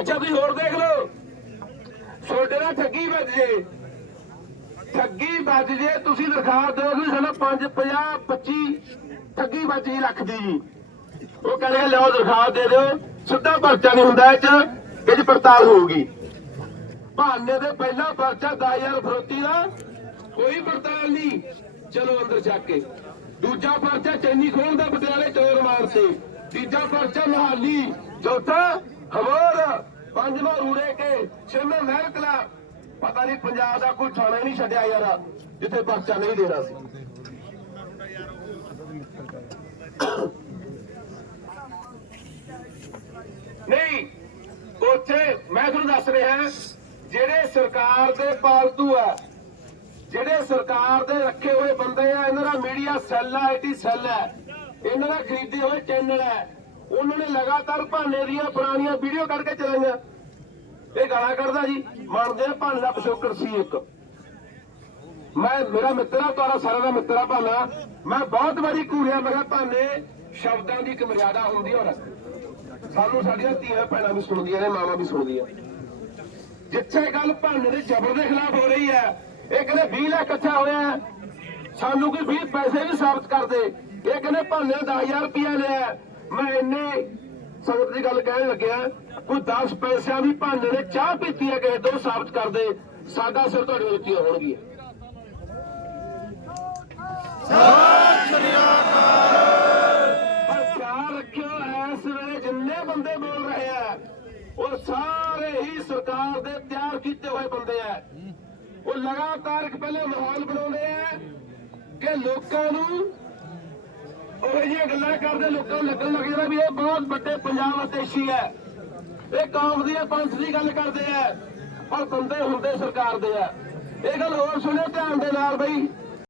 ਅੱਛਾ, ਤੁਸੀਂ ਹੋਰ ਦੇਖ ਲਓ। ਛੋਟੇ ਦਾ ਠੱਗੀ ਵੱਜ ਜੇ। ਠੱਗੀ ਵੱਜ ਜੇ, ਤੁਸੀਂ ਦਰਖਾਸਤ ਦਿਓ ਕਿ ਸਾਡਾ 5 50 25 ਠੱਗੀ ਵੱਜ ਗਈ ਲੱਖ ਦੀ ਜੀ। ਉਹ ਕਹਿੰਦੇ ਲਿਆਓ ਦਰਖਾਸਤ ਦੇ ਦਿਓ। ਸਿੱਧਾ ਪਰਚਾ ਨਹੀਂ ਹੁੰਦਾ ਇਹ ਚ ਇਹ ਚ ਪੜਤਾਲ ਹੋਊਗੀ। ਭਾਨੇ ਦੇ ਪਹਿਲਾ ਪਰਚਾ 10000 ਫਰੋਤੀ ਦਾ, ਕੋਈ ਪੜਤਾਲ ਨਹੀਂ। ਚਲੋ ਅੰਦਰ ਚੱਕ ਕੇ। ਦੂਜਾ ਪਰਚਾ ਚੈਨੀ ਖੋਲ ਦਾ ਪਟਿਆਲੇ ਚੋਰ ਮਾਰਤੇ। ਤੀਜਾ ਪਰਚਾ ਮਹਾਲੀ। ਚੌਥਾ ਹਮੋਰ ਪੰਜਵਾਂ ਰੂੜੇ ਕੇ ਛੇਵਾਂ ਮਹਿਲ ਪਤਾ ਨਹੀਂ ਪੰਜਾਬ ਦਾ ਕੋਈ ਥਾਣਾ ਹੀ ਨਹੀਂ ਛੱਡਿਆ ਯਾਰ, ਜਿੱਥੇ ਪਰਚਾ ਨਹੀਂ ਦੇਣਾ ਸੀ। ਨਹੀਂ, ਉੱਥੇ ਮੈਂ ਤੁਹਾਨੂੰ ਦੱਸ ਰਿਹਾ, ਜਿਹੜੇ ਸਰਕਾਰ ਦੇ ਪਾਲਤੂ ਆ, ਜਿਹੜੇ ਸਰਕਾਰ ਦੇ ਰੱਖੇ ਹੋਏ ਬੰਦੇ ਆ, ਇਹਨਾਂ ਦਾ ਮੀਡੀਆ ਸੈੱਲ ਆ ਆਈਟੀ ਸੈੱਲ ਹੈ ਇਹਨਾਂ ਦਾ ਖਰੀਦੇ ਹੋਏ ਚੈਨਲ ਹੈ ਉਹਨਾਂ ਨੇ ਲਗਾਤਾਰ ਭਾਨੇ ਦੀਆਂ ਪੁਰਾਣੀਆਂ ਵੀਡੀਓ ਕੱਢ ਕੇ ਚਲਾਈਆਂ। ਇਹ ਗਾਲਾਂ ਕੱਢਦਾ ਜੀ, ਮੰਨਦੇ ਭਾਨੇ ਦਾ ਪਿਛੋਕੜ ਸੀ ਇੱਕ। ਮੈਂ, ਮੇਰਾ ਮਿੱਤਰ ਆ, ਤੁਹਾਡਾ ਸਾਰਿਆਂ ਦਾ ਮਿੱਤਰ ਆ ਭਾਨਾ। ਮੈਂ ਬਹੁਤ ਵਾਰੀ ਘੂਰਿਆ, ਮੈਂ ਭਾਨੇ, ਸ਼ਬਦਾਂ ਦੀ ਇੱਕ ਮਰਿਆਦਾ ਹੁੰਦੀ ਔਰ ਸਾਨੂੰ ਸਾਡੀਆਂ ਧੀਆਂ ਭੈਣਾਂ ਵੀ ਸੁਣਦੀਆਂ ਨੇ, ਮਾਵਾਂ ਵੀ ਸੁਣਦੀਆਂ। ਜਿੱਥੇ ਗੱਲ ਭਾਨੇ ਦੇ ਜ਼ਬਰ ਦੇ ਖਿਲਾਫ ਹੋ ਰਹੀ ਹੈ, ਇਹ ਕਹਿੰਦੇ 20 ਲੱਖ ਇਕੱਠਾ ਹੋਇਆ ਸਾਨੂੰ ਕੋਈ 20 ਪੈਸੇ ਵੀ ਸਾਬਤ ਕਰਦੇ ਇਹ ਕਹਿੰਦੇ ਭਾਨੇ 10000 ਰੁਪਇਆ ਲਿਆ ਮੈਂ ਇੰਨੀ ਸੰਗਤ ਦੀ ਗੱਲ ਕਹਿਣ ਲੱਗਿਆ, ਕੋਈ 10 ਪੈਸਿਆਂ ਦੀ ਭਾਨੇ ਨੇ ਚਾਹ ਪੀਤੀ ਹੈ ਕਿਸੇ ਤੋਂ ਸਾਬਤ ਕਰ ਸਾਡਾ ਸਿਰ ਤੁਹਾਡੇ ਉੱਤੇ ਹੋਣਗੀਆਂ ਪਰ ਖਿਆਲ ਰੱਖਿਓ, ਇਸ ਵੇਲੇ ਜਿੰਨੇ ਬੰਦੇ ਬੋਲ ਰਹੇ ਆ, ਉਹ ਸਾਰੇ ਹੀ ਸਰਕਾਰ ਦੇ ਤਿਆਰ ਕੀਤੇ ਹੋਏ ਬੰਦੇ ਆ। ਉਹ ਲਗਾਤਾਰ ਪਹਿਲੇ ਮਾਹੌਲ ਬਣਾਉਂਦੇ ਆ ਕਿ ਲੋਕਾਂ ਨੂੰ ਉਹ ਜਿਹੀਆਂ ਗੱਲਾਂ ਕਰਦੇ ਲੋਕਾਂ ਨੂੰ ਲੱਗਣ ਲੱਗ ਜਾਂਦਾ ਵੀ ਇਹ ਬਹੁਤ ਵੱਡੇ ਪੰਜਾਬ ਅਤੇਸ਼ੀ ਹੈ। ਇਹ ਕੌਮ ਦੀ ਪੰਥ ਦੀ ਗੱਲ ਕਰਦੇ ਆ, ਪਰ ਬੰਦੇ ਹੁੰਦੇ ਸਰਕਾਰ ਦੇ ਆ। ਇਹ ਗੱਲ ਹੋਰ ਸੁਣਿਓ ਧਿਆਨ ਦੇ ਨਾਲ ਬਈ।